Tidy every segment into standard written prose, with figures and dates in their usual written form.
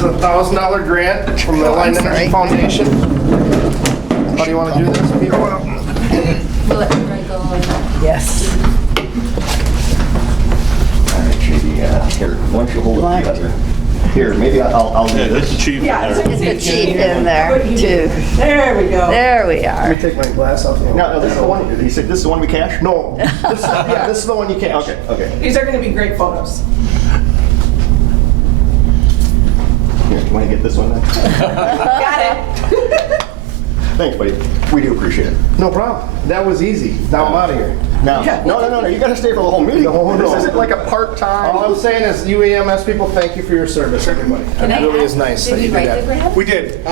is a $1,000 grant from the Line Energy Foundation. How do you want to do this, people? We'll let everybody go. Yes. All right, JD, here, why don't you hold it together? Here, maybe I'll do Yeah, that's this. the chief in It's there. the chief in there, too. There we go. There we Let are. me take my glass off. No, this is the one, he said this is the one we cash? No, this is the one you can't. Okay. These are going to be great photos. Here, you want to get this one then? Got it. Thanks, buddy. We do appreciate it. No problem. That was easy. Now I'm out of here. Now, no, you gotta stay for the whole meeting. No. This isn't like a part-time. All I'm saying is, you EMS people, thank you for your service, everybody. Can I It really ask, is nice did that we you write did the that. grant? We did.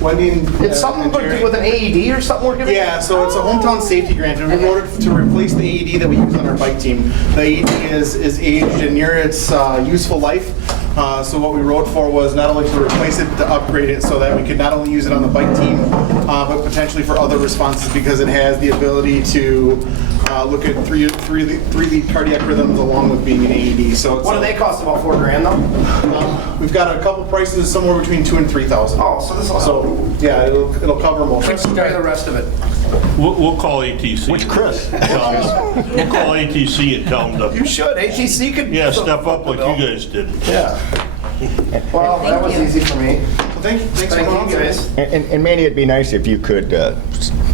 Wendy. It's something to do with an AED or something we're giving? Yeah, so it's a hometown safety grant, and we wrote it to replace the AED that we use on our bike team. The AED is aged and near its useful life. So what we wrote for was not only to replace it, to upgrade it so that we could not only use it on the bike team, but potentially for other responses because it has the ability to look at three lead cardiac rhythms along with being an AED. So it's What do they cost? About $4,000 though? We've got a couple prices somewhere between $2,000 and $3,000. Oh, so this will help. So yeah, it'll cover most. Chris will pay the rest of it. We'll call ATC. Which Chris? We'll call ATC and tell them You to, should. ATC could. yeah, step up like you guys did. Yeah. Well, that was you. easy for me. Well, thanks for Thank coming you on, guys. And Mandy, it'd be nice if you could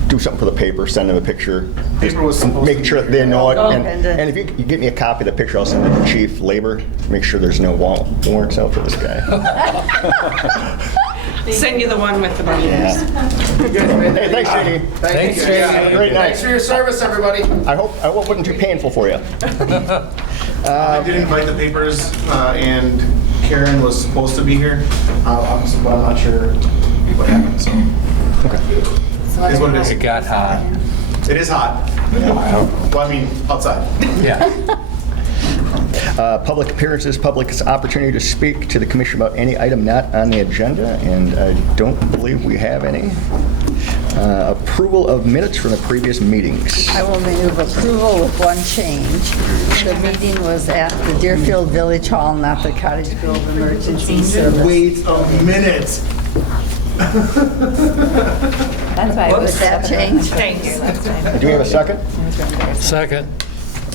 do something for the paper, send them a picture. Paper was supposed Making to sure be that they know it. Oh, And and, if you get me a copy of the picture, I'll send it to Chief Labor. Make sure there's no warrants out for this guy. Send you the one with the buttons. Hey, thanks, JD. Thanks, JD. Have a great night. Thanks for your service, everybody. I hope it wasn't too painful for you. I did invite the papers, and Karen was supposed to be here, but I'm not sure what happened, so. Is what it is. It got hot. It is hot. Well, I mean, outside. Yeah. Public appearances, public's opportunity to speak to the commission about any item not on the agenda, and I don't believe we have any. Approval of minutes from the previous meetings. I will move approval with one change. The meeting was at the Deerfield Village Hall, not the Cottage Grove Emergency Service. Wait a minute. That's why I was Was that changed? Thanks. Do we have a second? Second.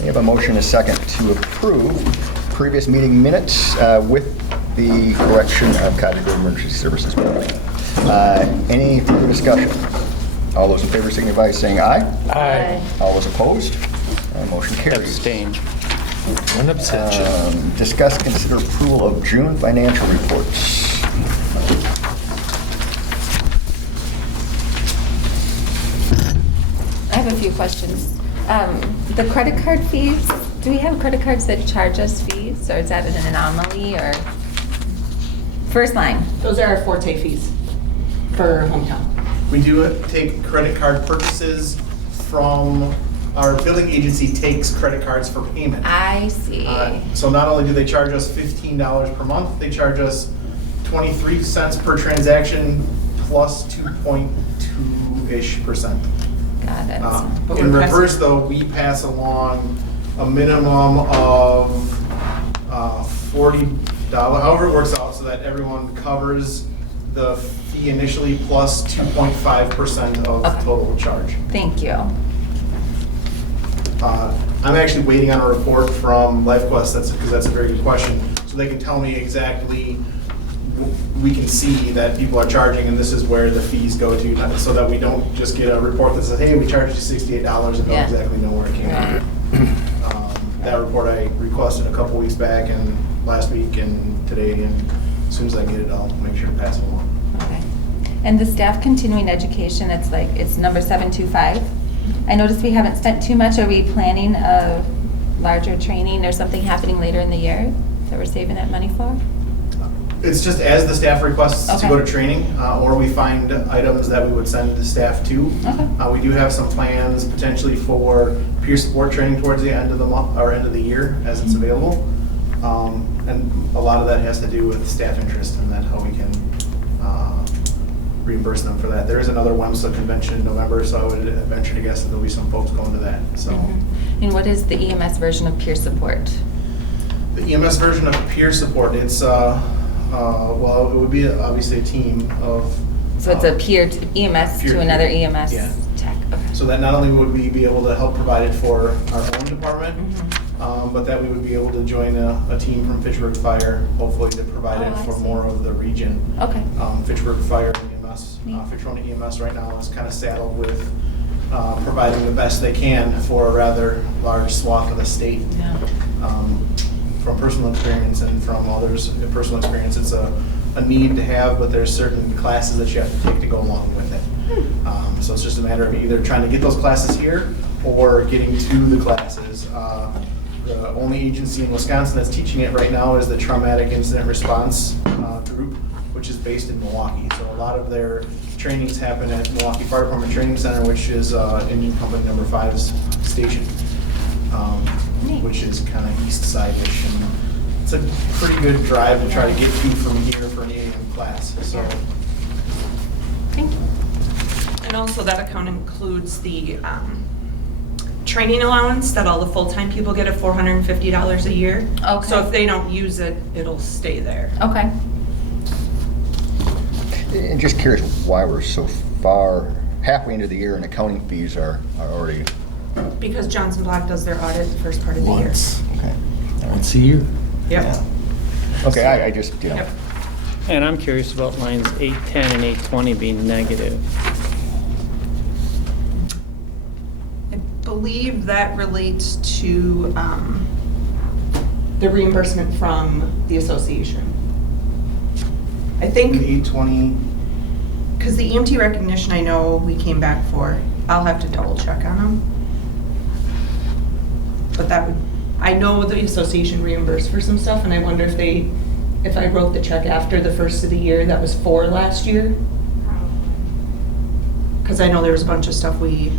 We have a motion and a second to approve previous meeting minutes with the correction of Cottage Grove Emergency Services Building. Any further discussion? All those in favor signify by saying aye. Aye. All those opposed? Motion carries. Abstain. One abstention. Discuss, consider approval of June financial reports. I have a few questions. The credit card fees, do we have credit cards that charge us fees, or is that an anomaly, or? First line. Those are our Forte fees for hometown. We do take credit card purchases from, our billing agency takes credit cards for payment. I see. So not only do they charge us $15 per month, they charge us 23 cents per transaction plus 2.2-ish%. Got it. But In we're reverse passing- though, we pass along a minimum of $40, however it works out, so that everyone covers the fee initially plus 2.5% of the Okay. total charge. Thank you. I'm actually waiting on a report from LifeQuest, because that's a very good question. So they can tell me exactly, we can see that people are charging and this is where the fees go to, so that we don't just get a report that says, hey, we charged you $68 and don't Yeah. exactly know where it came from. That report I requested a couple weeks back and last week and today, and as soon as I get it, I'll make sure to pass it along. Okay. And the staff continuing education, it's number 725. I noticed we haven't spent too much. Are we planning a larger training or something happening later in the year that we're saving that money for? It's just as the staff requests to Okay. go to training, or we find items that we would send the staff to. Okay. We do have some plans potentially for peer support training towards the end of the month, or end of the year, as it's available. And a lot of that has to do with staff interest and then how we can reimburse them for that. There is another WEMSA convention in November, so I would venture to guess that there'll be some folks going to that, so. And what is the EMS version of peer support? The EMS version of peer support, it's Well, it would be obviously a team of. So it's a peer to EMS peer to to another peer. EMS Yeah. tech. Okay. So that not only would we be able to help provide it for our own department, Mm-hmm. but that we would be able to join a team from Fitchburg Fire, hopefully to provide Oh, it I for see. more of the region. Okay. Fitchburg Fire and EMS, Neat. Fitchburg EMS right now is kind of saddled with providing the best they can for a rather large swath of the state. Yeah. From personal experience and from others' personal experience, it's a need to have, but there's certain classes that you have to take to go along with it. So it's just a matter of either trying to get those classes here or getting to the classes. The only agency in Wisconsin that's teaching it right now is the Traumatic Incident Response Group, which is based in Milwaukee. So a lot of their trainings happen at Milwaukee Fire Department Training Center, which is Engine Company number 5's station, Neat. which is kind of east side-ish. And it's a pretty good drive to try to get to from here for an 8 a.m. class. So Thank you. And also that account includes the training allowance that all the full-time people get at $450 a year. Okay. So if they don't use it, it'll stay there. Okay. And just curious why we're so far, halfway into the year and accounting fees are already, Because Johnson Block does their audit the first part of the year. Once. okay. All right. Once a year. Yep. Okay, I just, you know, Yep. And I'm curious about lines 810 and 820 being negative. I believe that relates to the reimbursement from the association. I think, 820. because the EMT recognition I know we came back for, I'll have to double check on them. But that would, I know the association reimbursed for some stuff, and I wonder if I wrote the check after the first of the year, that was for last year. Because I know there was a bunch of stuff the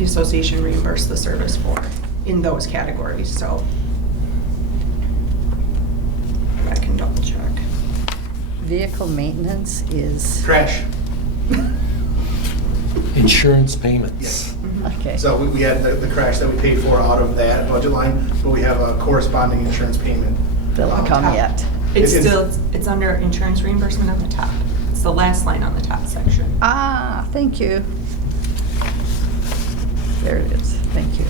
association reimbursed the service for in those categories, so. I can double check. Vehicle maintenance is, Crash. Insurance payments. okay. So we had the crash that we paid for out of that budget line, but we have a corresponding insurance payment. Doesn't come yet. It's It is. still, it's under insurance reimbursement on the top. It's the last line on the top section. Ah, thank you. There it is, thank you.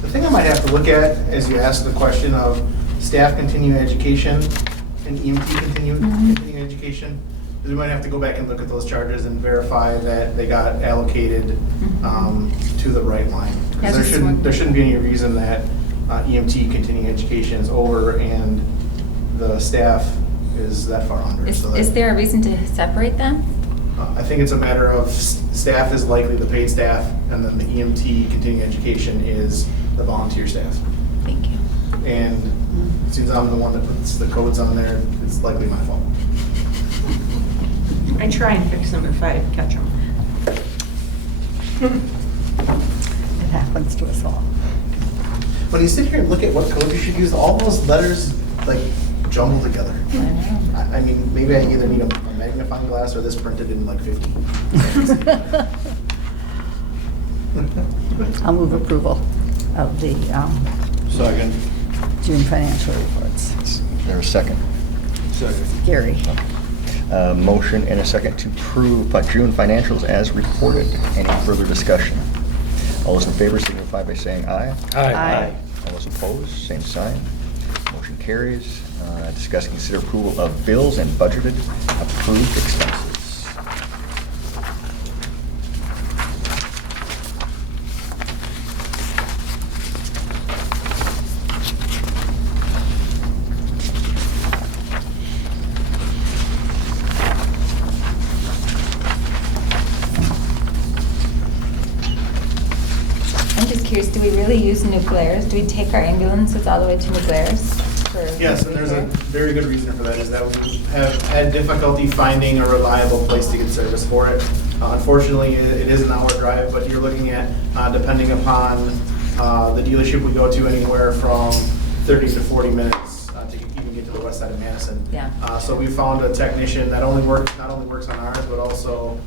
The thing I might have to look at as you ask the question of staff continuing education and EMT continuing education, is we might have to go back and look at those charges and verify that they got allocated to the right line. Yeah, Because just one- there shouldn't be any reason that EMT continuing education is over and the staff is that far under. So that- Is there a reason to separate them? I think it's a matter of staff is likely the paid staff, and then the EMT continuing education is the volunteer staff. Thank you. And since I'm the one that puts the codes on there, it's likely my fault. I try and fix them if I catch them. It happens to us all. When you sit here and look at what code you should use, all those letters like jumble together. I know. I mean, maybe I either need a magnifying glass or this printed in like 50. I'll move approval of the Second. June financial reports. is there a second? Second. Gary? Motion and a second to approve June financials as reported. Any further discussion? All those in favor signify by saying aye. Aye. All those opposed, same sign. Motion carries. Discuss and consider approval of bills and budgeted approved expenses. I'm just curious, do we really use New Glarus? Do we take our ambulances all the way to New Glarus? for Yes, and there's a repair? very good reason for that, is that we have had difficulty finding a reliable place to get service for it. Unfortunately, it is an hour drive, but you're looking at, depending upon the dealership we go to, anywhere from 30 to 40 minutes to even get to the west side of Madison. Yeah. So we found a technician that not only works on ours, but also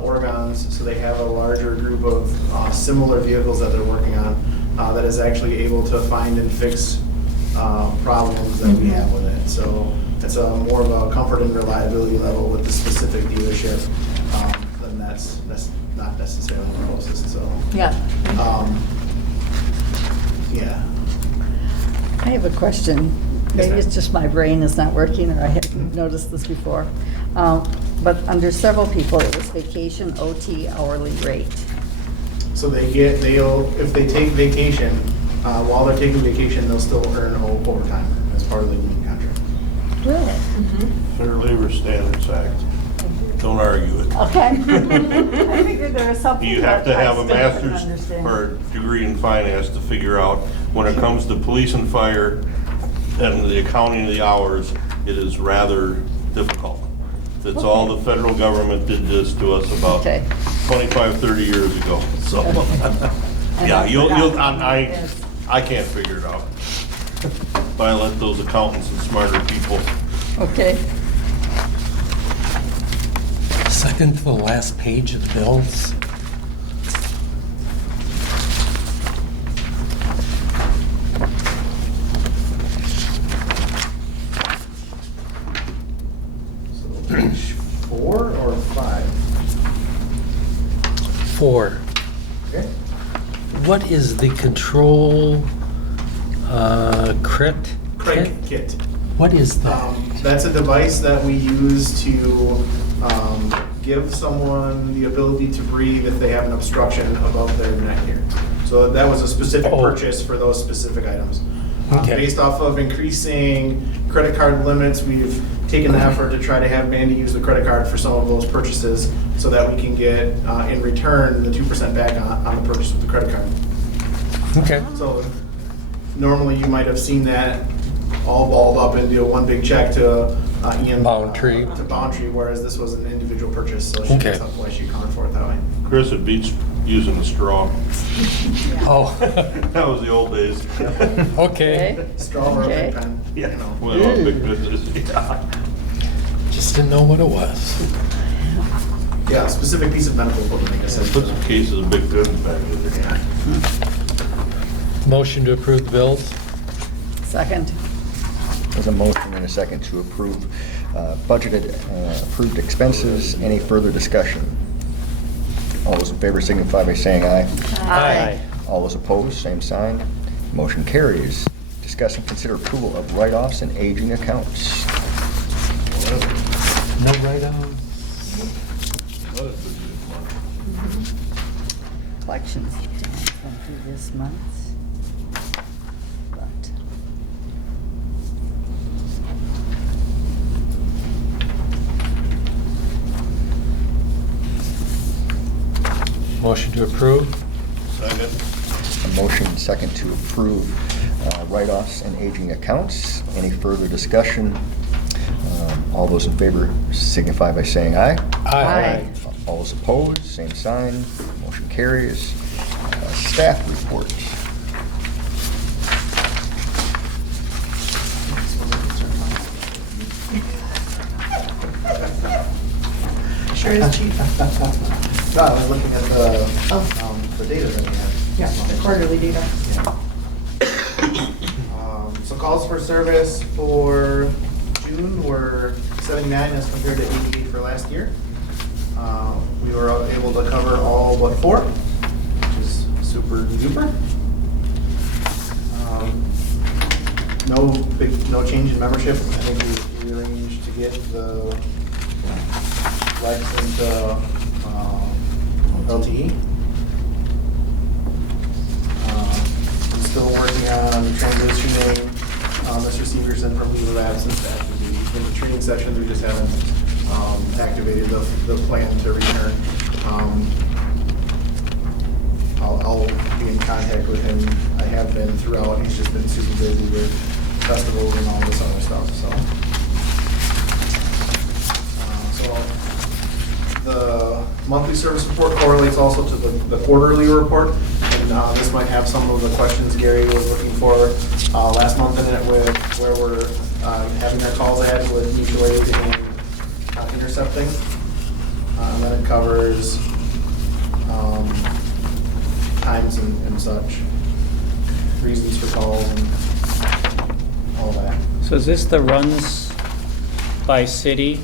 Oregon's, so they have a larger group of similar vehicles that they're working on that is actually able to find and fix problems that we have with it. So it's a more of a comfort and reliability level with the specific dealership. Then that's not necessarily the closest. So Yeah. yeah. I have a question. Maybe ma'am. it's just my brain is not working, or I hadn't noticed this before. But under several people, it was vacation OT hourly rate. So they'll if they take vacation, while they're taking vacation, they'll still earn overtime as part of the union contract. Really? Fair Labor Standards Act. Don't argue it. Okay. I figured there was something. You have to that I have a still couldn't master's understand. or degree in finance to figure out when it comes to police and fire and the accounting of the hours, it is rather difficult. That's all the federal government did this to us about Okay. 25, 30 years ago. So, yeah, I can't figure it out. But I let those accountants and smarter people. Okay. Second to the last page of the bills. So page 4 or 5? 4. Okay. What is the control crit? Craig kit. What is that? That's a device that we use to give someone the ability to breathe if they have an obstruction above their neck here. So that was a specific Oh. purchase for those specific items. Okay. Based off of increasing credit card limits, we've taken the effort to try to have Mandy use the credit card for some of those purchases so that we can get, in return, the 2% back on the purchase with the credit card. Okay. So normally you might have seen that all balled up into one big check to EMS. Boundary. To Boundary, whereas this was an individual purchase, so she, Okay. that's why she accounted for it that way. Chris, it beats using a straw. Oh, That was the old days. okay. Straw or a big Okay. pen, you know. Well, big business, yeah. Just didn't know what it was. Yeah, specific piece of medical equipment, I guess. Put some cases of big goods back in there. Yeah. Motion to approve the bills? Second. There's a motion and a second to approve budgeted, approved expenses. Any further discussion? All those in favor signify by saying aye. Aye. All those opposed, same sign. Motion carries. Discuss and consider approval of write-offs and aging accounts. No write-offs? Collections down from previous months. But Motion to approve? Second. A motion and second to approve write-offs and aging accounts. Any further discussion? All those in favor signify by saying aye. Aye. All those opposed, same sign. Motion carries. Staff report. Sure is cheap. No, I was looking at the data that we have. Yeah, the quarterly data. So calls for service for June were 79 as compared to 88 for last year. We were able to cover all but 4, which is super duper. No change in membership. I think we arranged to get the Lex into LTE. I'm still working on transitioning Mr. Severson from leave of absence to active duty. In the training sessions, we just haven't activated the plan to return. I'll be in contact with him. I have been throughout. He's just been super busy with festivals and all this other stuff. So the monthly service report correlates also to the quarterly report. And this might have some of the questions Gary was looking for last month in it with where we're having our calls at with mutual aid and intercepting. And then it covers times and such, reasons for calls and So is this the runs by city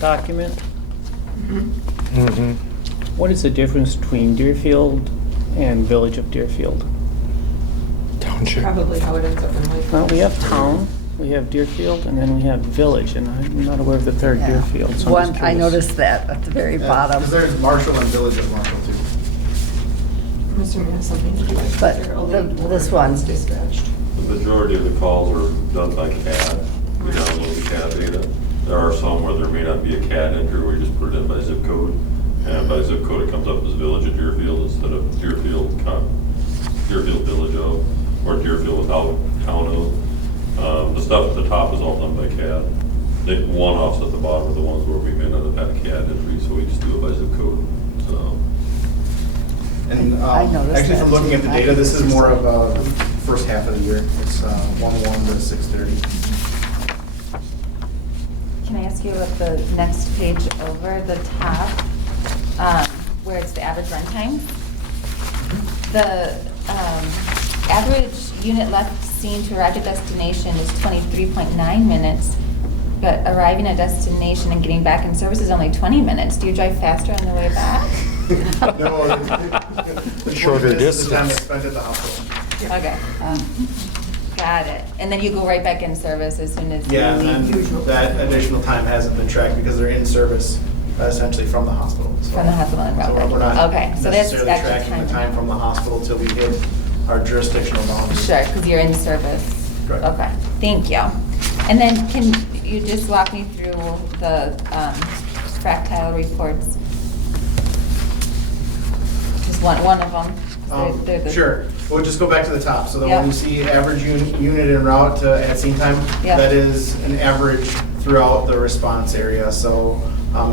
document? Mm-hmm. What is the difference between Deerfield and Village of Deerfield? Township. Probably how it ends up in Lakeville. Well, we have town, we have Deerfield, and then we have village, and I'm not aware of the third Yeah. Deerfield. So I'm One, just I curious. noticed that at the very bottom. Because there's Marshall and Village of Marshall too. I'm assuming it has something to do with. But their the- elite or this one- funds dispatched. The majority of the calls are done by CAD. We download the CAD data. There are some where there may not be a CAD entry where you just put it in by zip code. And by zip code, it comes up as Village of Deerfield instead of Deerfield Village of, or Deerfield without town of. The stuff at the top is all done by CAD. The one-offs at the bottom are the ones where we may not have had a CAD entry, so we just do it by zip code, so. And I noticed actually, that from looking too. at the data, this is more of a first half of the year. It's 1/1 to 6/30. Can I ask you about the next page over, the top, where it's the average run time? The average unit left seen to arrive at destination is 23.9 minutes, but arriving at destination and getting back in service is only 20 minutes. Do you drive faster on the way back? No, the Shorter this is the time distance. spent at the hospital. Okay, got it. And then you go right back in service as soon as you Yeah, leave? and then that additional time hasn't been tracked because they're in service essentially from the hospital. So- From the hospital and So route we're back. not Okay, so that's necessarily extra tracking the time. time from the hospital till we hit our jurisdictional boundary. Sure, because you're in service. Correct. Okay, thank you. And then can you just walk me through the fractile reports? Just one of them. They're the- Sure. We'll just go back to the top. So then Yep. when you see average unit en route to at scene time, Yep. that is an average throughout the response area. So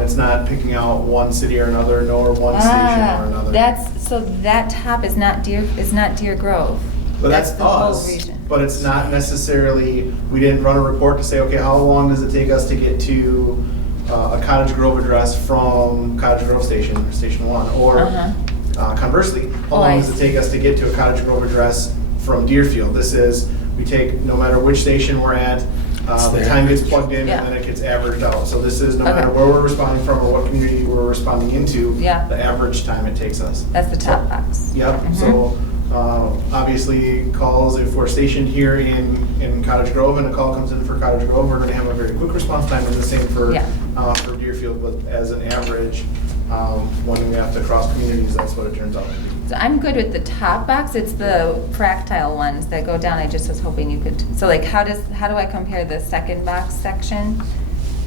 it's not picking out one city or another, nor one station or another. So that top is not Deer Grove? But that's the whole us, region. but it's not necessarily, we didn't run a report to say, okay, how long does it take us to get to a Cottage Grove address from Cottage Grove Station, Station 1? Or conversely, how Oh, long I does it take us to get to a Cottage Grove address from Deerfield? This is, we take, no matter which station we're at, the there. time gets plugged in Yeah. and then it gets averaged out. So this is no Okay. matter where we're responding from or what community we're responding into, Yeah. the average time it takes us. That's the top box. Yep, Mhm. so obviously calls, if we're stationed here in Cottage Grove and a call comes in for Cottage Grove, we're gonna have a very quick response time and the same for Yeah. for Deerfield, but as an average, when we have to cross communities, that's what it turns out to be. So I'm good with the top box, it's the fractile ones that go down, I just was hoping you could, so like how do I compare the second box section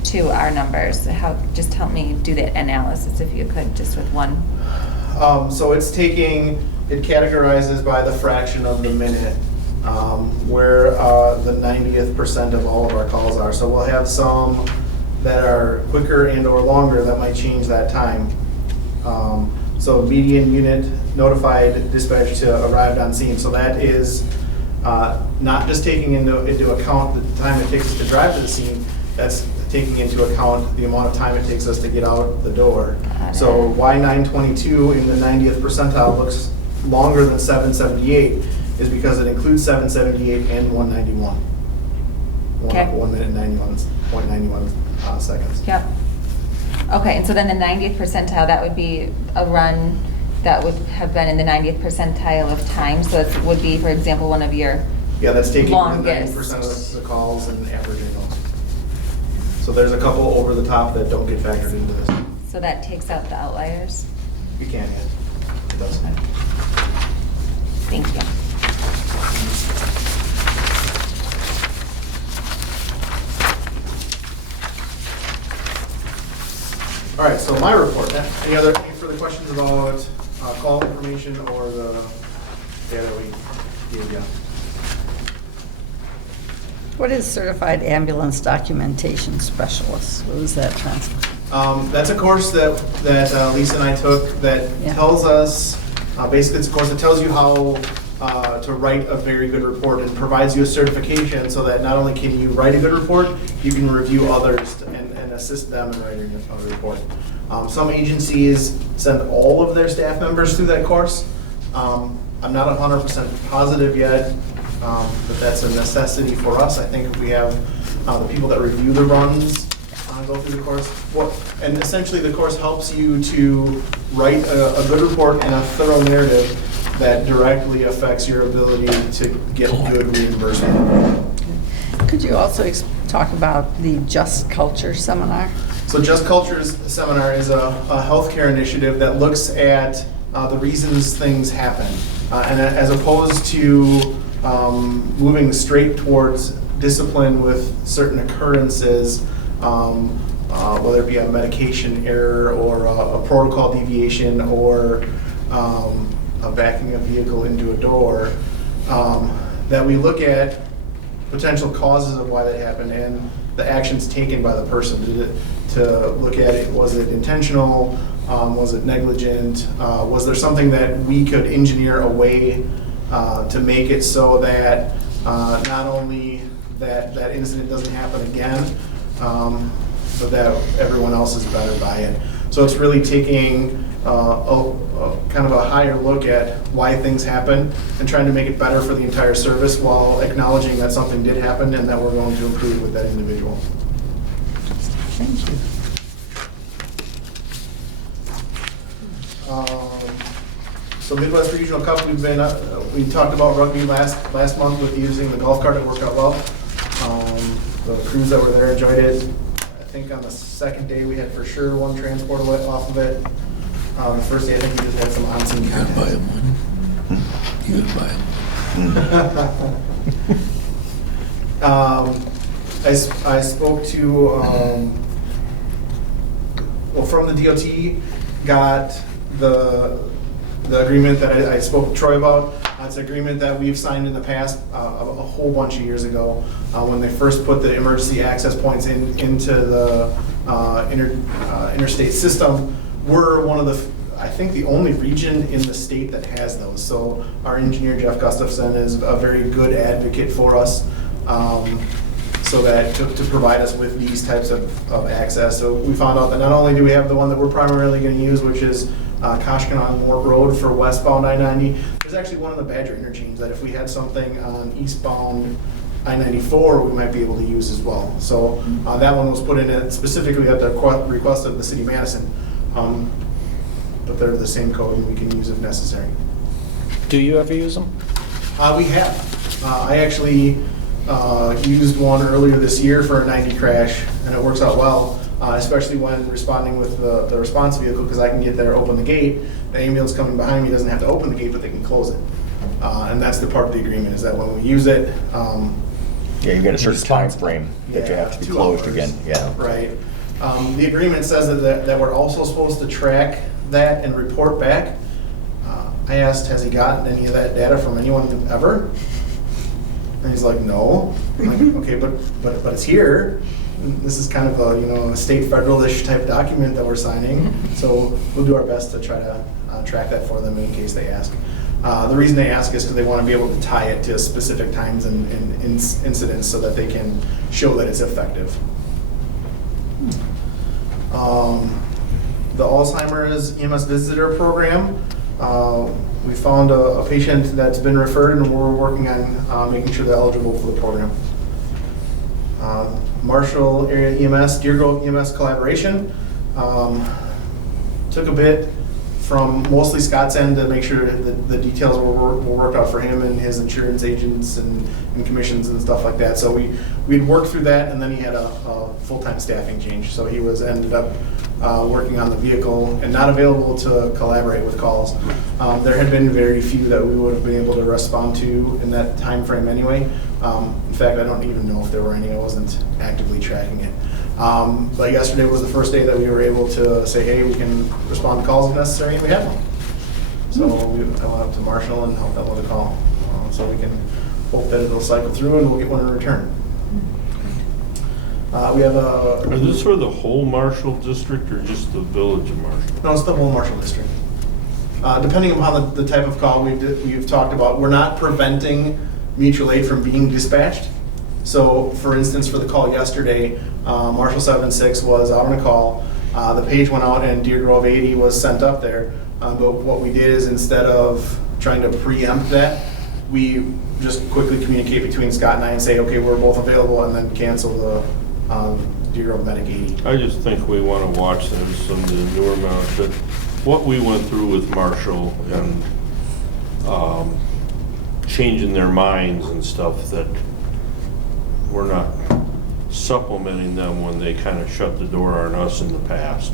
to our numbers? Just help me do that analysis if you could, just with one. So it's taking, it categorizes by the fraction of the minute, where the 90th percent of all of our calls are. So we'll have some that are quicker and or longer that might change that time. So median unit notified dispatch to arrived on scene. So that is not just taking into account the time it takes us to drive to the scene, that's taking into account the amount of time it takes us to get out the door. Got it. So why 922 in the 90th percentile looks longer than 778 is because it includes 778 and 191. Okay. 1 minute and 91 seconds. Yep. Okay, and so then the 90th percentile, that would be a run that would have been in the 90th percentile of time. So it would be, for example, one of your, Yeah, that's taking the Longest. 90% of the calls and averaging those. So there's a couple over the top that don't get factored into this. so that takes out the outliers. You can, yeah. It does. Thank you. All right, so my report. Any further questions about call information or the data we gave you? What is certified ambulance documentation specialist? What does that translate? That's a course that Lisa and I took that Yeah. tells us, basically it's a course that tells you how to write a very good report and provides you a certification so that not only can you write a good report, you can review others and assist them in writing a report. Some agencies send all of their staff members through that course. I'm not 100% positive yet, but that's a necessity for us. I think if we have the people that review the runs go through the course. And essentially the course helps you to write a good report and a thorough narrative that directly affects your ability to get good reimbursement. Could you also talk about the Just Culture seminar? So Just Culture's seminar is a healthcare initiative that looks at the reasons things happen. And as opposed to moving straight towards discipline with certain occurrences, whether it be a medication error or a protocol deviation or backing a vehicle into a door, that we look at potential causes of why that happened and the actions taken by the person to look at it. Was it intentional? Was it negligent? Was there something that we could engineer a way to make it so that not only that incident doesn't happen again, but that everyone else is better by it. So it's really taking kind of a higher look at why things happen and trying to make it better for the entire service while acknowledging that something did happen and that we're going to improve with that individual. Thank you. So Midwest Regional Cup, we talked about rugby last month with using the golf cart. It worked out well. The crews that were there enjoyed it. I think on the second day we had for sure one transport off of it. The first day I think we just had some on-scene You gotta buy contact. them one. You gotta buy them. I spoke to, from the DOT, got the agreement that I spoke to Troy about. It's an agreement that we've signed in the past, a whole bunch of years ago, when they first put the emergency access points into the interstate system. We're one of I think the only region in the state that has those. So our engineer, Jeff Gustafson, is a very good advocate for us. So that to provide us with these types of access. So we found out that not only do we have the one that we're primarily going to use, which is Koshkonong Mort Road for westbound I-90, there's actually one on the Badger interchange that if we had something on eastbound I-94, we might be able to use as well. So that one was put in specifically at the request of the city of Madison. But they're the same code and we can use if necessary. Do you ever use them? We have. I actually used one earlier this year for a 90 crash, and it works out well, especially when responding with the response vehicle, because I can get there, open the gate. The ambulance coming behind me doesn't have to open the gate, but they can close it. And that's the part of the agreement, is that when we use it. Yeah, you've got a certain time frame that you have to be 2 closed hours. again. Yeah. Right. The agreement says that we're also supposed to track that and report back. I asked, has he gotten any of that data from anyone ever? And he's like, no. I'm like, okay, but it's here. This is kind of a state federal-ish type document that we're signing. So we'll do our best to try to track that for them in case they ask. The reason they ask is because they want to be able to tie it to specific times and incidents so that they can show that it's effective. The Alzheimer's EMS visitor program. We found a patient that's been referred, and we're working on making sure they're eligible for the program. Marshall Area EMS, Deer Grove EMS collaboration. Took a bit from mostly Scott's end to make sure that the details were worked out for him and his insurance agents and commissions and stuff like that. So we'd worked through that, and then he had a full-time staffing change. So he ended up working on the vehicle and not available to collaborate with calls. There had been very few that we would have been able to respond to in that time frame anyway. In fact, I don't even know if there were any. I wasn't actively tracking it. But yesterday was the first day that we were able to say, hey, we can respond to calls if necessary, and we had one. So I went up to Marshall and helped out with a call. So we can hope that it'll cycle through and we'll get one in return. We have Is this for the whole Marshall district or just the village of Marshall? No, it's the whole Marshall district. Depending upon the type of call we've talked about, we're not preventing mutual aid from being dispatched. So, for instance, for the call yesterday, Marshall 76 was out on a call. The page went out and Deer Grove 80 was sent up there. But what we did is, instead of trying to preempt that, we just quickly communicate between Scott and I and say, okay, we're both available, and then cancel the Deer Grove Medic 80. I just think we want to watch some of the newer mounts, but what we went through with Marshall and changing their minds and stuff, that we're not supplementing them when they kind of shut the door on us in the past.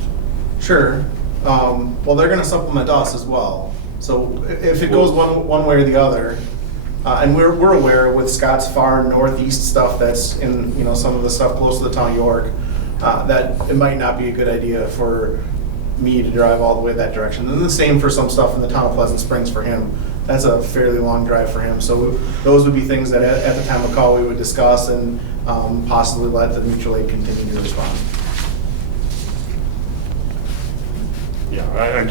Sure. Well, they're going to supplement us as well. So if it goes one way or the other, and we're aware with Scott's far northeast stuff that's in, you know, some of the stuff close to the town of York, that it might not be a good idea for me to drive all the way that direction. And the same for some stuff in the town of Pleasant Springs for him. That's a fairly long drive for him. So those would be things that at the time of call we would discuss and possibly let the mutual aid continue to respond. Yeah,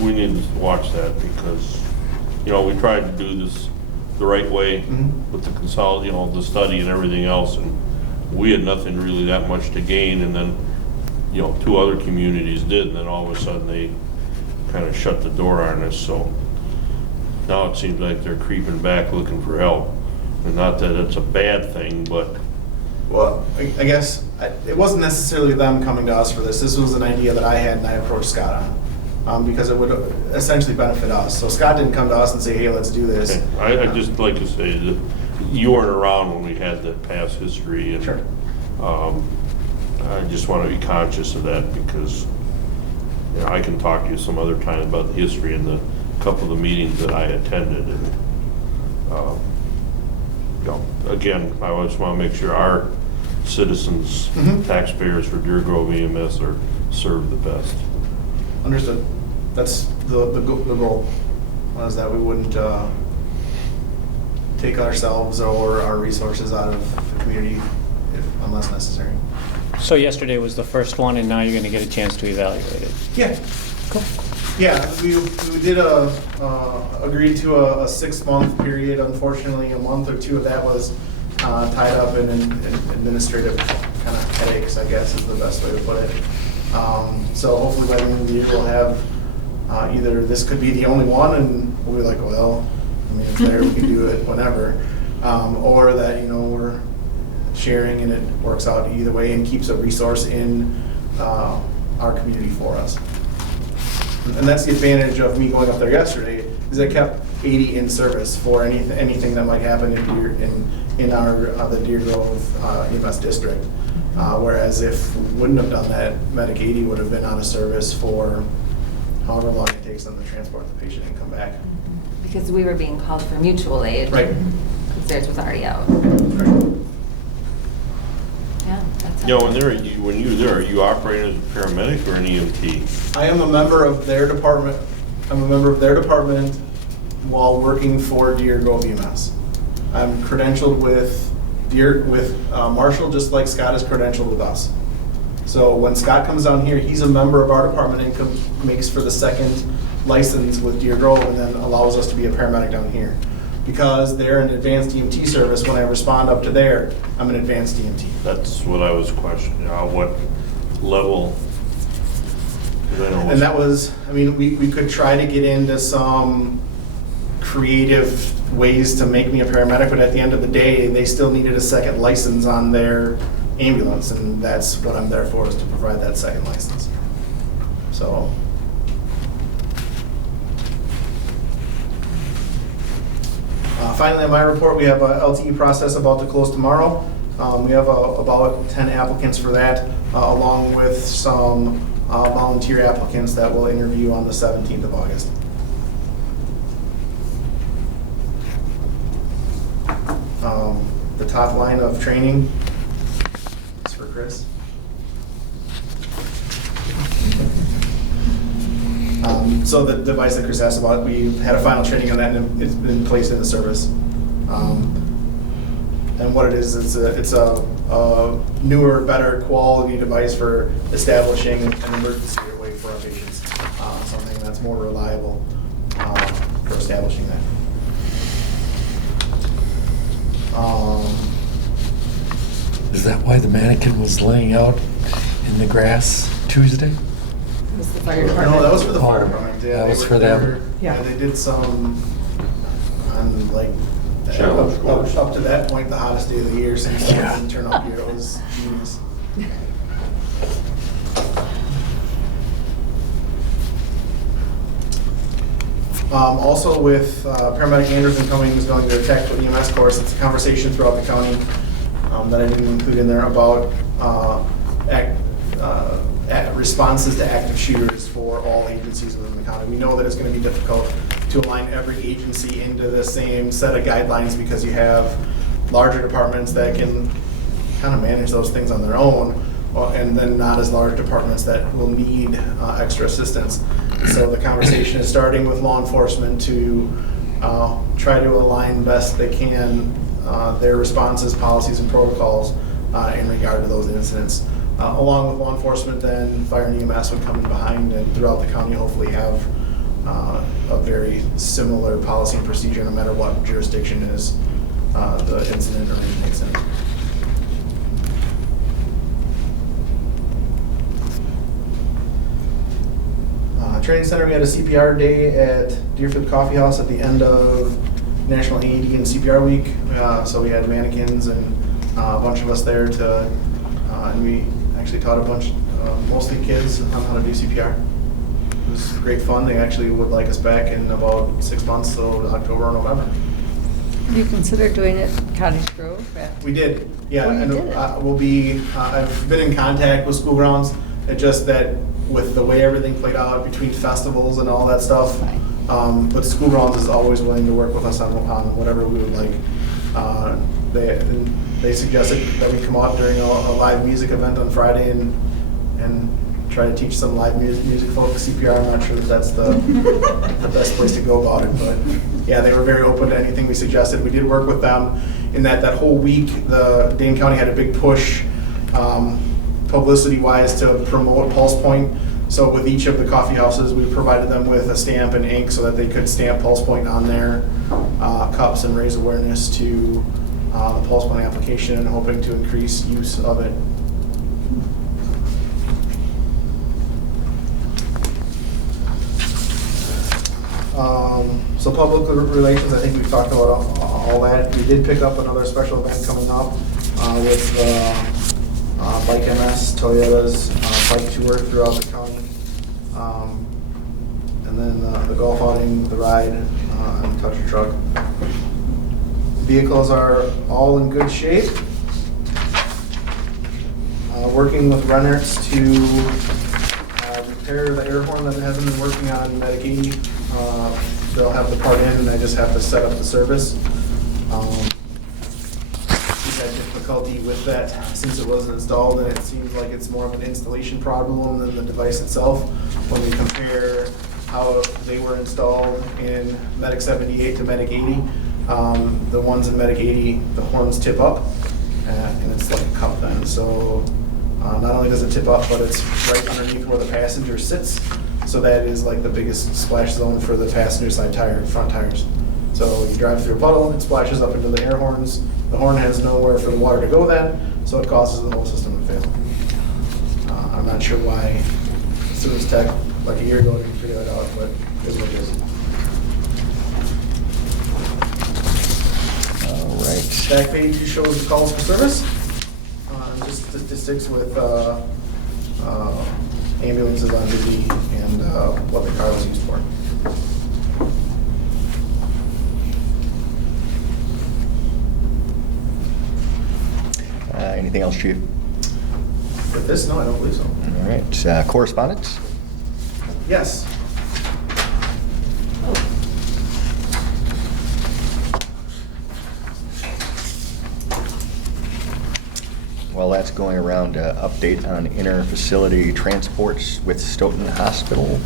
we need to watch that because, you know, we tried to do this the right way with the the study and everything else, and we had nothing really that much to gain, and then, you know, 2 other communities did, and then all of a sudden they kind of shut the door on us, so now it seems like they're creeping back looking for help. And not that it's a bad thing, but... Well, I guess it wasn't necessarily them coming to us for this. This was an idea that I had and I approached Scott on, because it would essentially benefit us. So Scott didn't come to us and say, hey, let's do this. Okay. I'd just like to say that you weren't around when we had the past history, and Sure. I just want to be conscious of that because, you know, I can talk to you some other time about the history and the couple of the meetings that I attended, and you know, again, I just want to make sure our citizens, taxpayers for Deer Grove EMS are served the best. Understood. That's the goal, was that we wouldn't take ourselves or our resources out of the community unless necessary. So yesterday was the first one, and now you're going to get a chance to evaluate it. Yeah. Cool. Yeah, we did agreed to a 6-month period. Unfortunately, a month or 2 of that was tied up in administrative kind of headaches, I guess is the best way to put it. So hopefully by the end of the year we'll have either this could be the only one, and we'll be like, well, I mean, it's there, we can do it whenever, or that, you know, we're sharing and it works out either way and keeps a resource in our community for us. And that's the advantage of me going up there yesterday, is I kept 80 in service for anything that might happen in the Deer Grove EMS district. Whereas if we wouldn't have done that, Medic 80 would have been out of service for however long it takes them to transport the patient and come back. Because we were being called for mutual aid. Right. Because theirs was already out. Right. Yeah, that's. You know, when you're there, are you operating as a paramedic or an EMT? I am a member of their department. I'm a member of their department while working for Deer Grove EMS. I'm credentialed with Marshall, just like Scott is credentialed with us. So when Scott comes down here, he's a member of our department and makes for the second license with Deer Grove, and then allows us to be a paramedic down here. Because they're an advanced EMT service, when I respond up to there, I'm an advanced EMT. That's what I was questioning, what level? And that was, I mean, we could try to get into some creative ways to make me a paramedic, but at the end of the day, they still needed a second license on their ambulance, and that's what I'm there for, is to provide that second license. So. Finally, on my report, we have a LTE process about to close tomorrow. We have about 10 applicants for that, along with some volunteer applicants that we'll interview on the 17th of August. The top line of training is for Chris. So the device that Chris asked about, we had a final training on that, and it's been placed in the service. And what it is, it's a newer, better quality device for establishing an emergency airway for our patients. Something that's more reliable for establishing that. Is that why the mannequin was laying out in the grass Tuesday? It was the fire department. No, that was for the fire Oh, department. that was for them. Yeah, they did some, on like, Challenge course. up to that point, the hottest day of the year since it didn't turn out here. It was genius. Also with paramedic Anderson coming, who's going to a tactical EMS course, it's a conversation throughout the county that I didn't include in there about responses to active shooters for all agencies within the county. We know that it's going to be difficult to align every agency into the same set of guidelines because you have larger departments that can kind of manage those things on their own, and then not as large departments that will need extra assistance. So the conversation is starting with law enforcement to try to align best they can their responses, policies, and protocols in regard to those incidents. Along with law enforcement, then fire and EMS would come in behind, and throughout the county hopefully have a very similar policy and procedure no matter what jurisdiction is the incident or an incident. Training center, we had a CPR day at Deerfield Coffee House at the end of National AED and CPR Week. So we had mannequins and a bunch of us there to, and we actually taught a bunch, mostly kids, on how to do CPR. It was great fun. They actually would like us back in about 6 months, so October or November. Have you considered doing it in Cottage Grove? We did, yeah. Oh, you and did it. we'll be, I've been in contact with school grounds. It just that with the way everything played out between festivals and all that stuff, Right. but school grounds is always willing to work with us on whatever we would like. They suggested that we come out during a live music event on Friday and try to teach some live music folks CPR. I'm not sure that that's the best place to go about it, but yeah, they were very open to anything we suggested. We did work with them in that whole week. The Dane County had a big push publicity-wise to promote Pulse Point. So with each of the coffee houses, we provided them with a stamp and ink so that they could stamp Pulse Point on their cups and raise awareness to the Pulse Point application, and hoping to increase use of it. So public relations, I think we've talked about all that. We did pick up another special event coming up with Bike MS, Toyota's bike tour throughout the county. And then the golf outing, the ride, and touch a truck. Vehicles are all in good shape. Working with Rennerts to repair the air horn that hasn't been working on Medic 80. They'll have the part in, and I just have to set up the service. We've had difficulty with that since it wasn't installed, and it seems like it's more of an installation problem than the device itself. When we compare how they were installed in Medic 78 to Medic 80, the ones in Medic 80, the horns tip up, and it's like a cup then. So not only does it tip up, but it's right underneath where the passenger sits. So that is like the biggest splash zone for the passenger side front tires. So you drive through a puddle, it splashes up into the air horns. The horn has nowhere for the water to go then, so it causes the whole system to fail. I'm not sure why Service Tech, like a year ago, didn't figure that out, but it is what it is. All right. Back page shows the calls for service. Just statistics with ambulances on duty and what the car was used for. Anything else, Chief? With this, no, I don't believe so. All right. Correspondence? Yes. Well, that's going around update on inter-facility transports with Stoughton Hospital.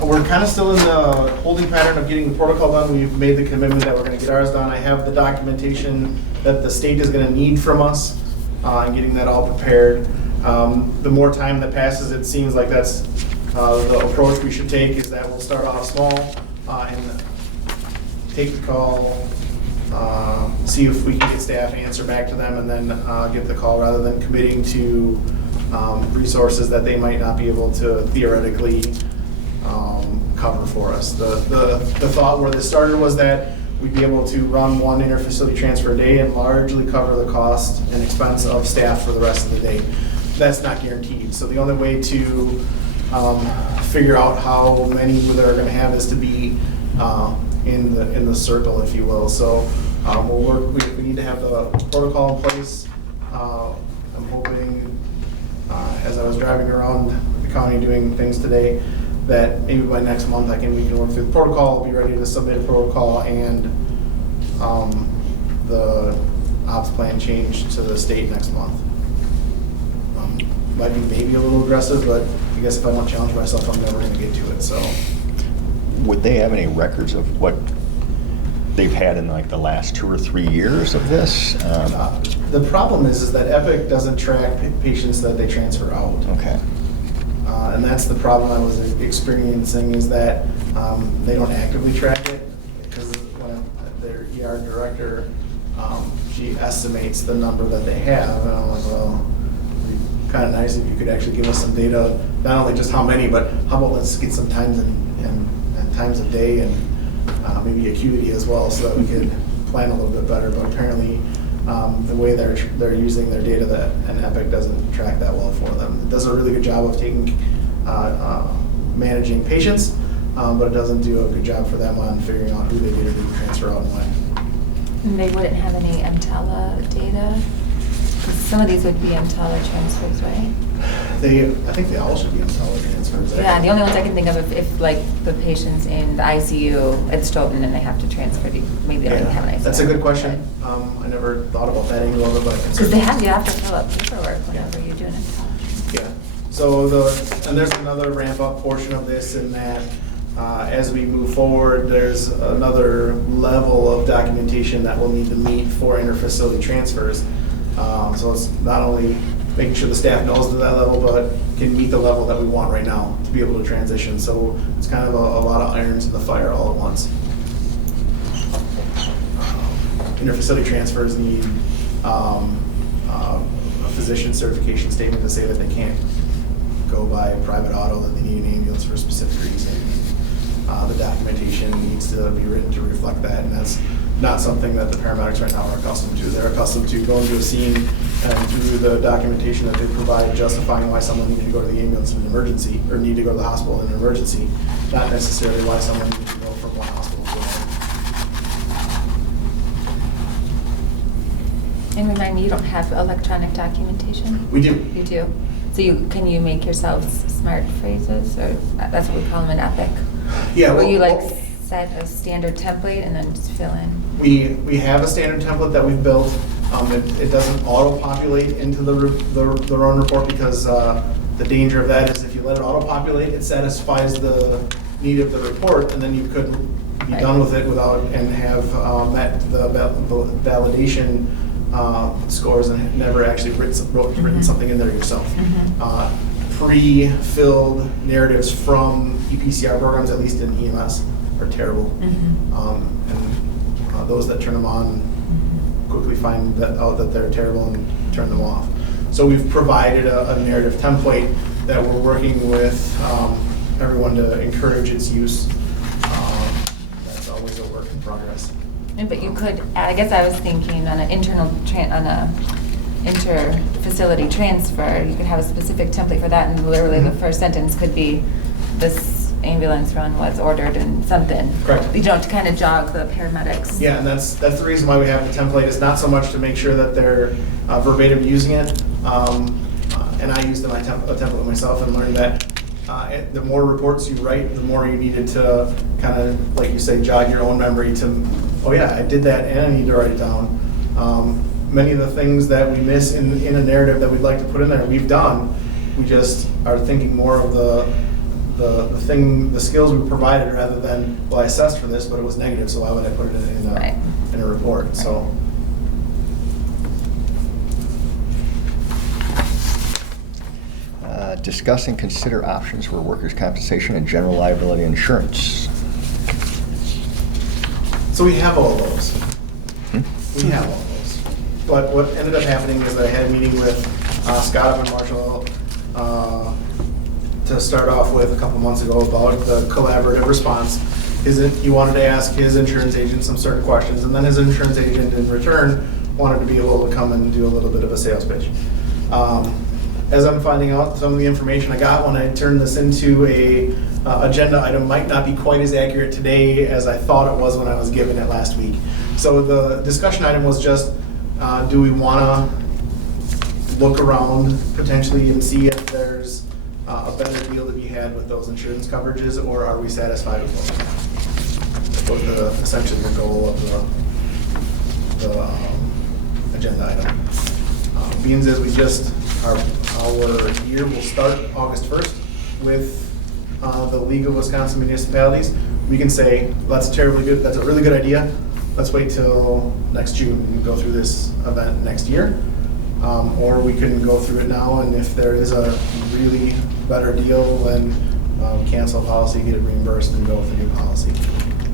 We're kind of still in the holding pattern of getting the protocol done. We've made the commitment that we're going to get ours done. I have the documentation that the state is going to need from us and getting that all prepared. The more time that passes, it seems like that's the approach we should take, is that we'll start off small and take the call, see if we can get staff, answer back to them, and then get the call, rather than committing to resources that they might not be able to theoretically cover for us. The thought where this started was that we'd be able to run one interfacility transfer a day and largely cover the cost and expense of staff for the rest of the day. That's not guaranteed. So the only way to figure out how many they're going to have is to be in the circle, if you will. So we'll work. We need to have the protocol in place. I'm hoping, as I was driving around the county doing things today, that maybe by next month we can work through the protocol, be ready to submit a protocol, and the ops plan change to the state next month. Might be maybe a little aggressive, but I guess if I don't challenge myself, I'm never going to get to it. So, Would they have any records of what they've had in like the last 2 or 3 years of this? the problem is that Epic doesn't track patients that they transfer out. Okay. And that's the problem I was experiencing, is that they don't actively track it, because when their ER director, she estimates the number that they have, and I'm like, well, it'd be kind of nice if you could actually give us some data, not only just how many, but how about let's get some times and times of day, and maybe acuity as well, so that we could plan a little bit better. But apparently, the way they're using their data, that and Epic doesn't track that well for them. It does a really good job of managing patients, but it doesn't do a good job for them on figuring out who they need to transfer out and when. And they wouldn't have any EMTALA data? Because some of these would be EMTALA transfers, right? I think they all should be on solid transfers. Yeah, the only ones I can think of, if like the patient's in the ICU at Stoughton and they have to transfer to, maybe they don't even have an ICU. That's a good question. I never thought about that angle of it, but Because you have to fill out paperwork whenever you're doing EMTALA. yeah. So and there's another ramp up portion of this, in that as we move forward, there's another level of documentation that we'll need to meet for interfacility transfers. So it's not only making sure the staff knows to that level, but can meet the level that we want right now to be able to transition. So it's kind of a lot of irons in the fire all at once. Interfacility transfers need a physician certification statement to say that they can't go by private auto, that they need an ambulance for a specific reason. The documentation needs to be written to reflect that, and that's not something that the paramedics right now are accustomed to. They're accustomed to going to a scene and through the documentation that they provide, justifying why someone needed to go to the ambulance in an emergency, or need to go to the hospital in an emergency, not necessarily why someone needs to go from one hospital to another. And remind me, you don't have electronic documentation? We do. You do? So can you make yourselves smart phrases, or that's what we call them in Epic? Yeah. Will you like set a standard template and then just fill in? We have a standard template that we've built. It doesn't auto-populate into the run report, because the danger of that is if you let it auto-populate, it satisfies the need of the report, and then you couldn't be done with it without and have met the validation scores and never actually written something in there yourself. Pre-filled narratives from EPCR programs, at least in EMS, are terrible. And those that turn them on quickly find out that they're terrible and turn them off. So we've provided a narrative template that we're working with everyone to encourage its use. That's always a work in progress. But you could, I guess I was thinking on an inter-facility transfer, you could have a specific template for that, and literally the first sentence could be, this ambulance run was ordered and something. Correct. You don't, to kind of jog the paramedics. Yeah, and that's the reason why we have the template, is not so much to make sure that they're verbatim using it. And I used a template myself and learned that the more reports you write, the more you needed to kind of, like you say, jog your own memory to, oh yeah, I did that and I need to write it down. Many of the things that we miss in a narrative that we'd like to put in there, we've done. We just are thinking more of the skills we provided, rather than, well, I assessed for this, but it was negative, so why would I put it in a report? Right. So. Discuss and consider options for workers' compensation and general liability insurance. So we have all those. We have all those. But what ended up happening is I had a meeting with Scott and Marshall to start off with a couple months ago about the collaborative response. he wanted to ask his insurance agent some certain questions, and then his insurance agent in return wanted to be able to come and do a little bit of a sales pitch. As I'm finding out, some of the information I got when I turned this into a agenda item might not be quite as accurate today as I thought it was when I was given it last week. So the discussion item was just, do we want to look around potentially and see if there's a better deal to be had with those insurance coverages, or are we satisfied with those? That was essentially the goal of the agenda item. Being as we just, our year will start August 1st with the League of Wisconsin Municipalities, we can say, that's terribly good, that's a really good idea. Let's wait till next June and go through this event next year. Or we can go through it now, and if there is a really better deal, then cancel policy, get it reimbursed, and go with a new policy.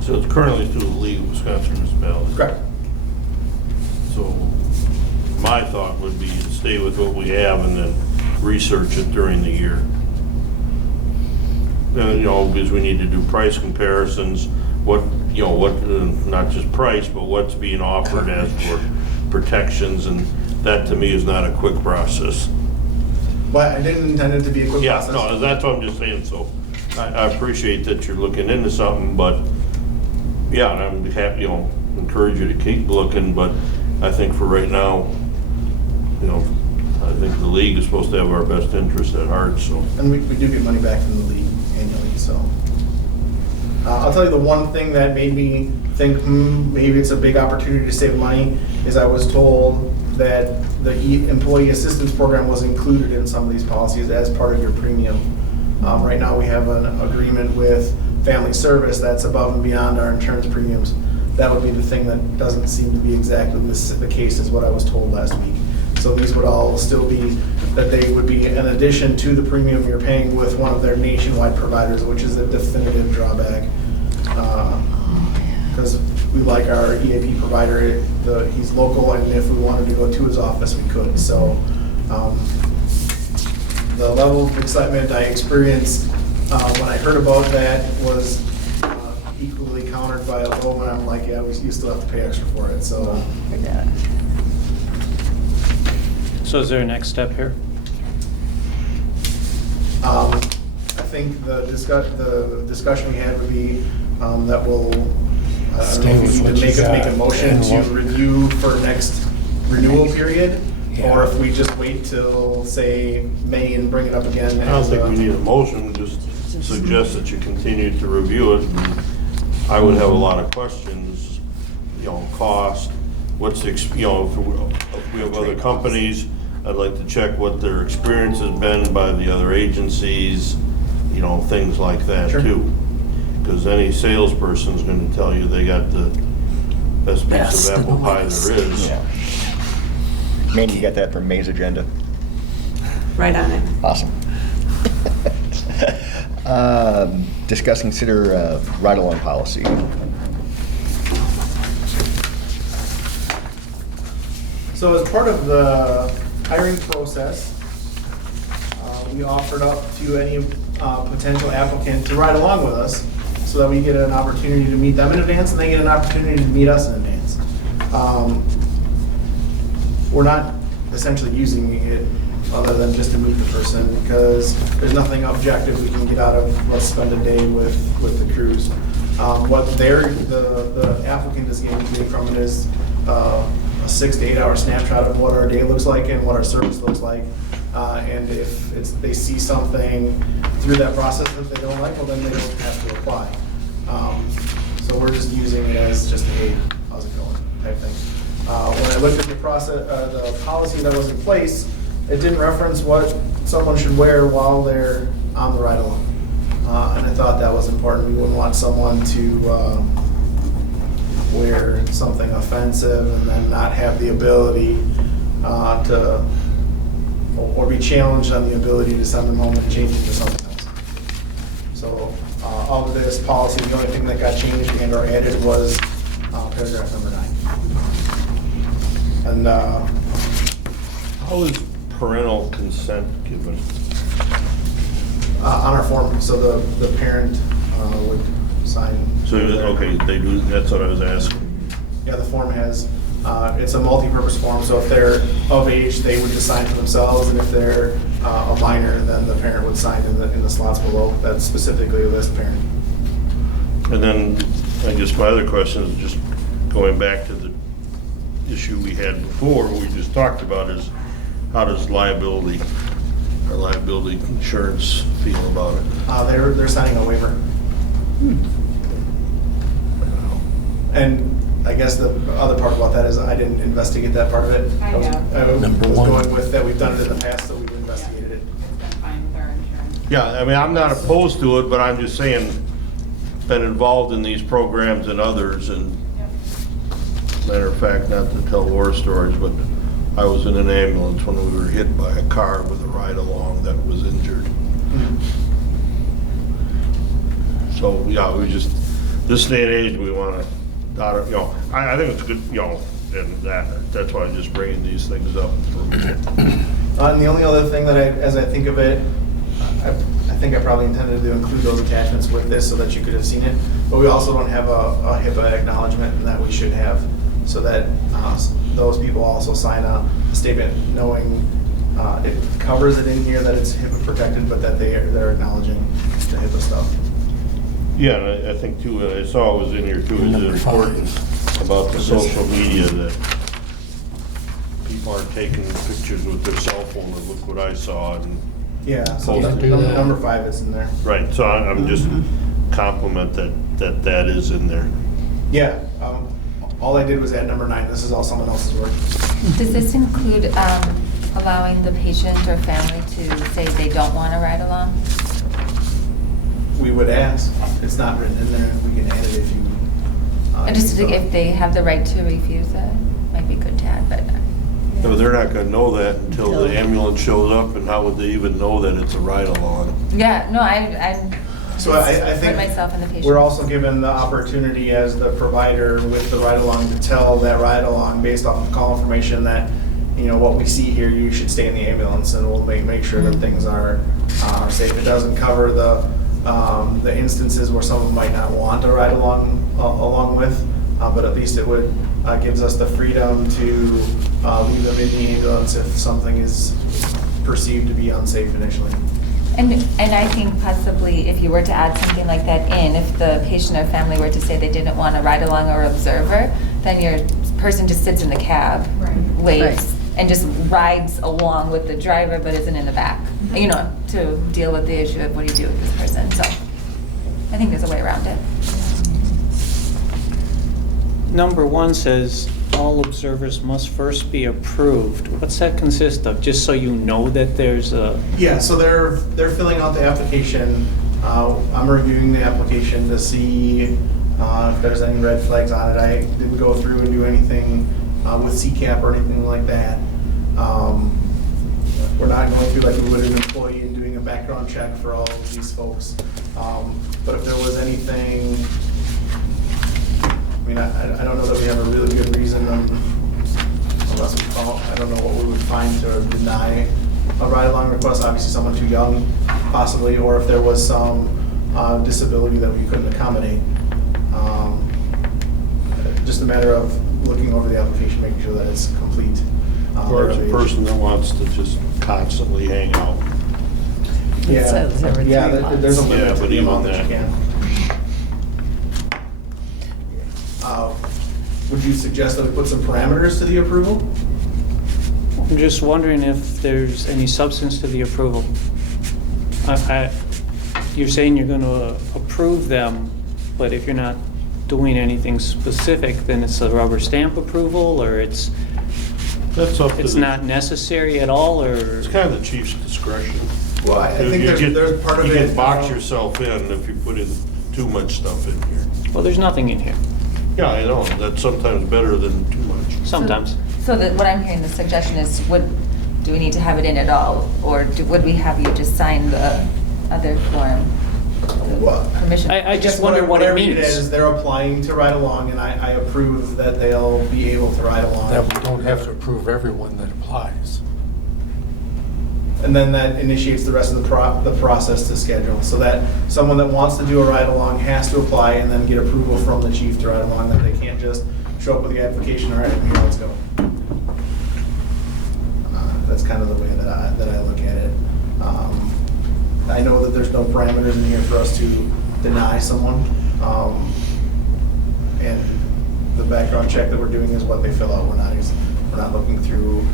So it's currently through the League of Wisconsin Municipalities? Correct. So my thought would be to stay with what we have and then research it during the year. Because we need to do price comparisons, not just price, but what's being offered as for protections, and that to me is not a quick process. But I didn't intend it to be a quick process. Yeah, no, that's what I'm just saying, so I appreciate that you're looking into something, but yeah, and I'm happy, encourage you to keep looking, but I think for right now, I think the league is supposed to have our best interest at heart, so. And we do get money back from the league annually, so. I'll tell you the one thing that made me think, maybe it's a big opportunity to save money, is I was told that the employee assistance program was included in some of these policies as part of your premium. Right now we have an agreement with Family Service that's above and beyond our insurance premiums. That would be the thing that doesn't seem to be exactly the case as what I was told last week. So these would all still be, that they would be in addition to the premium you're paying with one of their nationwide providers, which is a definitive drawback. Because we like our EAP provider, he's local, and if we wanted to go to his office, we could. So the level of excitement I experienced when I heard about that was equally countered by a low one. I'm like, yeah, you still have to pay extra for it. So. Yeah. So is there a next step here? I think the discussion we had would be that we'll make a motion to review for next renewal period, or if we just wait till, say, May and bring it up again. I don't think we need a motion, just suggest that you continue to review it. And I would have a lot of questions, cost, what's the, if we have other companies, I'd like to check what their experience has been by the other agencies, things like that too. Because any salesperson's gonna tell you they got the best piece of apple pie there is. Yeah. Mandy, you got that from May's agenda? Right on it. Awesome. Discuss, consider ride-along policy. So as part of the hiring process, we offered up to any potential applicant to ride along with us so that we get an opportunity to meet them in advance and they get an opportunity to meet us in advance. We're not essentially using it other than just to meet the person, because there's nothing objective we can get out of let's spend a day with the crews. What the applicant is getting from it is a 6 to 8 hour snapshot of what our day looks like and what our service looks like. And if they see something through that process that they don't like, well, then they don't have to apply. So we're just using it as just a, hey, how's it going type thing. When I looked at the process, the policy that was in place, it didn't reference what someone should wear while they're on the ride along. And I thought that was important. We wouldn't want someone to wear something offensive and then not have the ability or be challenged on the ability to send them home and change it to something else. So of this policy, the only thing that got changed and or added was paragraph number 9. And How is parental consent given? on our form, so the parent would sign. So, okay, they do, that's what I was asking. Yeah, the form has, it's a multi-purpose form, so if they're of age, they would just sign for themselves, and if they're a minor, then the parent would sign in the slots below. That's specifically a list parent. And then, I guess my other question is just going back to the issue we had before, we just talked about is, how does liability, our liability insurance feel about it? They're signing a waiver. And I guess the other part about that is I didn't investigate that part of it. I was- have. I was Number one. going with that we've done it in the past, so we've investigated it. It's been fine with our insurance. Yeah, I mean, I'm not opposed to it, but I'm just saying, been involved in these programs and others, and Yep. matter of fact, not to tell war stories, but I was in an ambulance when we were hit by a car with a ride-along that was injured. So, yeah, we just, this day and age, we want to, you know, I think it's good, you know, and that's why I'm just bringing these things up. And the only other thing that as I think of it, I think I probably intended to include those attachments with this so that you could have seen it, but we also don't have a HIPAA acknowledgement that we should have, so that those people also sign a statement knowing it covers it in here that it's HIPAA protected, but that they're acknowledging the HIPAA stuff. Yeah, and I think too, I saw it was in here too, is Number it important about the social media that people aren't taking pictures with their cell phone, and look what I saw, and, Yeah, so Both do that. number 5 is in there. right, so I'm just compliment that is in there. Yeah, all I did was add number 9. This is all someone else's work. Does this include allowing the patient or family to say they don't want to ride along? We would ask. It's not written in there. We can add it if you. Just so. if they have the right to refuse it, might be good to add, but. No, they're not gonna know that until the ambulance shows up, and how would they even know that it's a ride-along? Yeah, no, I'm. So I Put think myself in the patient. we're also given the opportunity as the provider with the ride-along to tell that ride-along based off of call information that, you know, what we see here, you should stay in the ambulance, and we'll make sure that things are safe. It doesn't cover the instances where someone might not want to ride along with, but at least it would gives us the freedom to leave them in the ambulance if something is perceived to be unsafe initially. And I think possibly if you were to add something like that in, if the patient or family were to say they didn't want a ride-along or observer, then your person just sits in the cab, Right. waits, and just rides along with the driver but isn't in the back, you know, to deal with the issue of what do you do with this person. So I think there's a way around it. Number 1 says, all observers must first be approved. What's that consist of? Just so you know that there's a, Yeah, so they're filling out the application. I'm reviewing the application to see if there's any red flags on it. I didn't go through and do anything with CCAP or anything like that. We're not going through like we would an employee and doing a background check for all of these folks. But if there was anything, I mean, I don't know that we have a really good reason, unless we call, I don't know what we would find to deny a ride-along request. Obviously, someone too young, possibly, or if there was some disability that we couldn't accommodate. Just a matter of looking over the application, making sure that it's complete. Or it's a person that wants to just constantly hang out. Yeah, says every yeah, 3 months. there's a limit Yeah, to but the even amount that you that. can. Would you suggest that we put some parameters to the approval? I'm just wondering if there's any substance to the approval. You're saying you're going to approve them, but if you're not doing anything specific, then it's a rubber stamp approval, or it's That's up to it's the- not necessary at all, or? It's kind of the chief's discretion. Well, I think You get- there's part of it. You can box yourself in if you put in too much stuff in here. Well, there's nothing in here, Yeah, I know, that's sometimes better than too much. sometimes. So what I'm hearing, the suggestion is, do we need to have it in at all? Or would we have you just sign the other form? the Well, Permission? I just wonder what it I read it means. as they're applying to ride along, and I approve that they'll be able to ride along. That we don't have to approve everyone that applies. and then that initiates the rest of the process to schedule. So that someone that wants to do a ride-along has to apply and then get approval from the chief to ride along, that they can't just show up with the application, all right, here, let's go. That's kind of the way that I look at it. I know that there's no parameters in here for us to deny someone. And the background check that we're doing is what they fill out. We're not looking through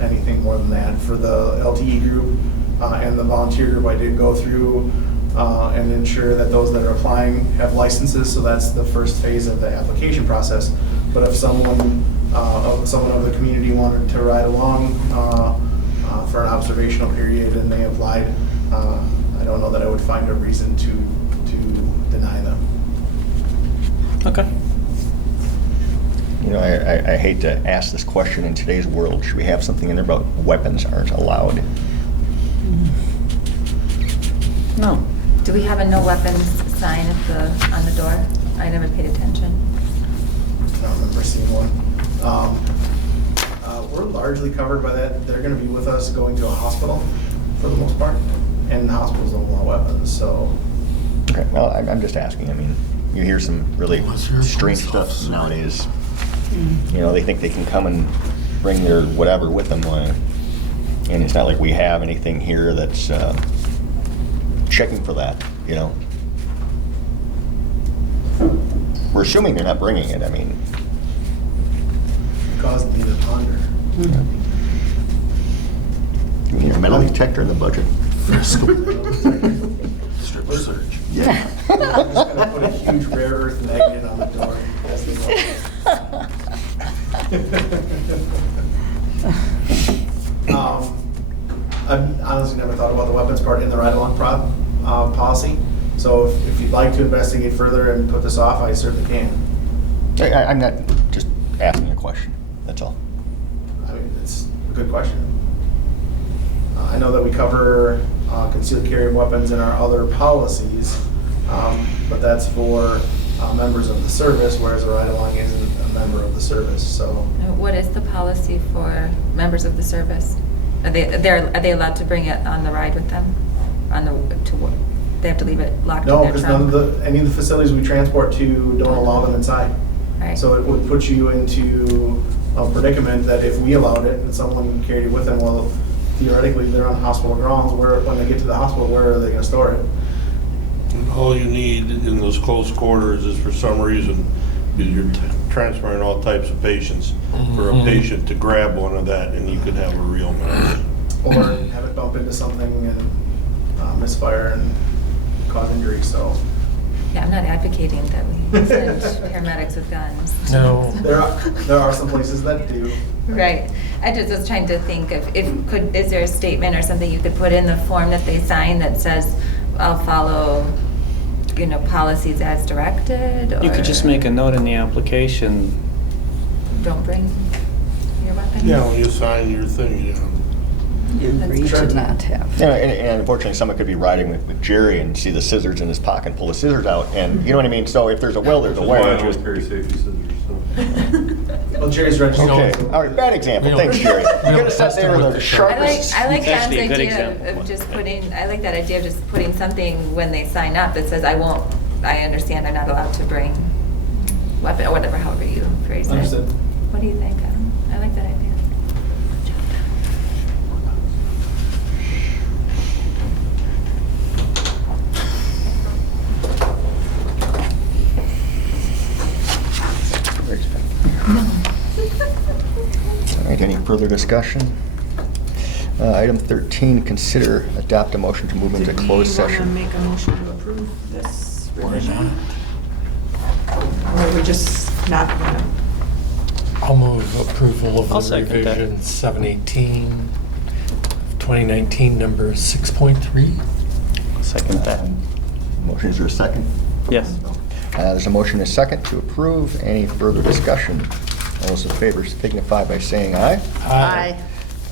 anything more than that. For the LTE group and the volunteer group, I did go through and ensure that those that are applying have licenses, so that's the first phase of the application process. But if someone of the community wanted to ride along for an observational period and they applied, I don't know that I would find a reason to deny them. Okay. You know, I hate to ask this question in today's world. Should we have something in there about weapons aren't allowed? No. Do we have a no weapons sign on the door? I never paid attention. I don't remember seeing one. We're largely covered by that. They're going to be with us going to a hospital for the most part, and hospitals don't allow weapons, so. Okay, well, I'm just asking. I mean, you hear some really strange stuff nowadays. You know, they think they can come and bring their whatever with them, and it's not like we have anything here that's checking for that, you know. We're assuming they're not bringing it, I mean. Caused me to ponder. You need a metal detector in the budget. Strip search. Yeah. I'm just gonna put a huge rare earth magnet on the door. That's the one. I've honestly never thought about the weapons part in the ride-along policy. So if you'd like to investigate further and put this off, I certainly can. I'm not just asking a question, that's all. I mean, it's a good question. I know that we cover concealed carry weapons in our other policies, but that's for members of the service, whereas a ride-along isn't a member of the service, so. What is the policy for members of the service? Are they allowed to bring it on the ride with them? They have to leave it locked in No, their because trunk? any of the facilities we transport to don't allow them inside. Right. So it would put you into a predicament that if we allowed it and someone carried it with them, well, theoretically, they're on hospital grounds, when they get to the hospital, where are they gonna store it? And all you need in those close quarters is for some reason, because you're transferring all types of patients, for a patient to grab one of that and you could have a real mess. Or have it bump into something and misfire and cause injury, so. Yeah, I'm not advocating that we send paramedics with guns. No. There are some places that do. Right. I just was trying to think of, is there a statement or something you could put in the form that they sign that says, I'll follow, policies as directed? You could just make a note in the application. Don't bring your weapon? Yeah, when you sign your thing, You agree to not have. You know, and unfortunately, someone could be riding with Jerry and see the scissors in his pocket and pull the scissors out, and you know what I mean? So if there's a will, there's a Which is why I way. always carry safety scissors, so. Well, Jerry's registered. Okay, all right, bad example, thanks, Jerry. You could have sat there with the sharpest. I like John's Actually, a good idea example. of just I like that idea of just putting something when they sign up that says, I understand I'm not allowed to bring weapon, or whatever, however you phrase it. Understood. What do you think, Adam? I like that idea. All right, any further discussion? Item 13, consider adopt a motion to move into closed session. Make a motion to approve this revision? not? Or we're just not gonna? I'll move approval of I'll the second that. revision 718, 2019, number 6.3. Second that. Motion, is there a second? Yes. There's a motion and a second to approve. Any further discussion? All those in favor signify by saying aye. Aye.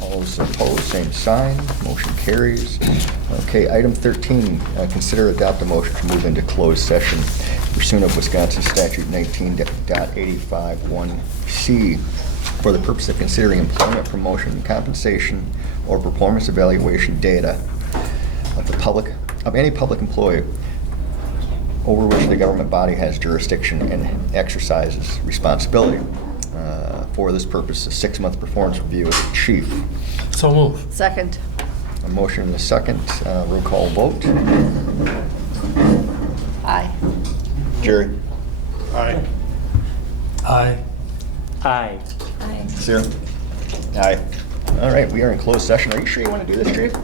All those opposed, same sign. Motion carries. Okay, item 13, consider adopt a motion to move into closed session pursuant of Wisconsin Statute 19.851C. for the purpose of considering employment, promotion, compensation, or performance evaluation data of any public employee over which the government body has jurisdiction and exercises responsibility. For this purpose, a 6-month performance review of the chief. So move. Second. A motion and a second. Roll call vote. Aye. Jerry? Aye. Aye. Aye. Aye. Sarah? Aye. All right, we are in closed session. Are you sure you want to do this, Chief?